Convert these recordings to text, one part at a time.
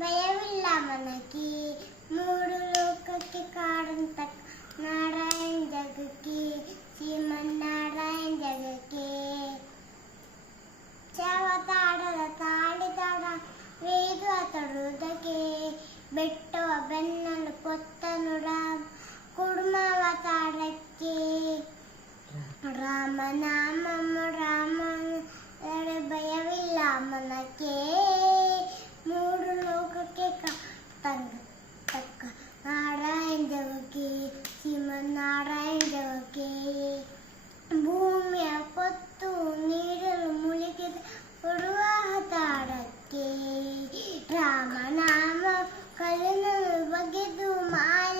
ಭಯವಿಲ್ಲ ಮನಕ್ಕೆ, ಮೂರು ಲೋಕಕ್ಕೆ ಕಾಡಂತ ನಾರಾಯಣ ಜಗಕ್ಕೆ, ಶ್ರೀಮನ್ನಾರಾಯಣ ಜಗಕ್ಕೆ. ಚಾವತಾಡದ ತಾಳಿದಾಡ ವೇದ ತಡುವುದಕ್ಕೆ, ಬೆಟ್ಟವ ಬೆನ್ನಲು ಪೊತ್ತನುಡ ಕುಡುಮವ ತಾಡಕ್ಕೆ. ರಾಮನಾಮ ರಾಮನ ಭಯವಿಲ್ಲ ಮನಕ್ಕೆ, ಮೂರು ಲೋಕಕ್ಕೆ ತಕ್ಕ ನಾರಾಯಣ ಜಗಕ್ಕೆ, ಶ್ರೀಮನ್ನಾರಾಯಣ ಜಗಕ್ಕೆ. ಭೂಮಿಯ ಪೊತ್ತು ನೀಡಲು ಮುಳುಗಿದ ಕೊಡುವ ತಾಡಕ್ಕೆ, ರಾಮನಾಮ ಕಲಿನಲು ಬಗೆದು ಮಾಲ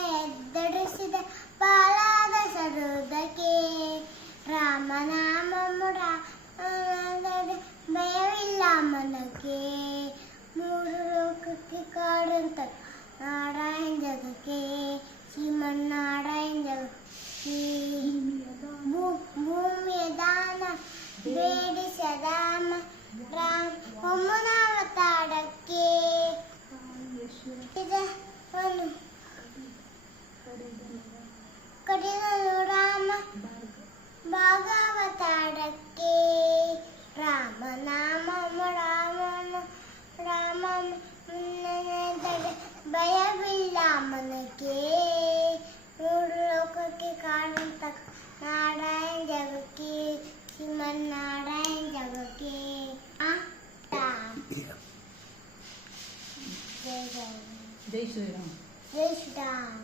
ಎದ್ದಡಿಸಿದ ಪಾಲಾದ ಸಡುವುದಕ್ಕೆ. ರಾಮನಾಮ ಭಯವಿಲ್ಲ ಮನಕ್ಕೆ, ಮೂರು ಲೋಕಕ್ಕೆ ಕಾಡಂತ ನಾರಾಯಣ ಜಗಕ್ಕೆ, ಶ್ರೀಮನ್ನಾರಾಯಣ ಜಗಕ್ಕೆ. ಭೂಮಿಯ ದಾನ ಬೇಡಿಸದಾಮ ರಾಮನಾವತಾಡಕ್ಕೆ, ಕಡಿನಲು ರಾಮ ಭಾಗವತಾಡಕ್ಕೆ. ರಾಮನಾಮ ರಾಮ ಭಯವಿಲ್ಲ ಮನಕ್ಕೆ, ಮೂರು ಲೋಕಕ್ಕೆ ಕಾಣಂತ ನಾರಾಯಣ ಜಗಕ್ಕೆ, ಶ್ರೀಮನ್ನಾರಾಯಣ ಜಗಕ್ಕೆ. ಜೈ ಶ್ರೀರಾಮ್. ಜೈ ಶ್ರೀರಾಮ್.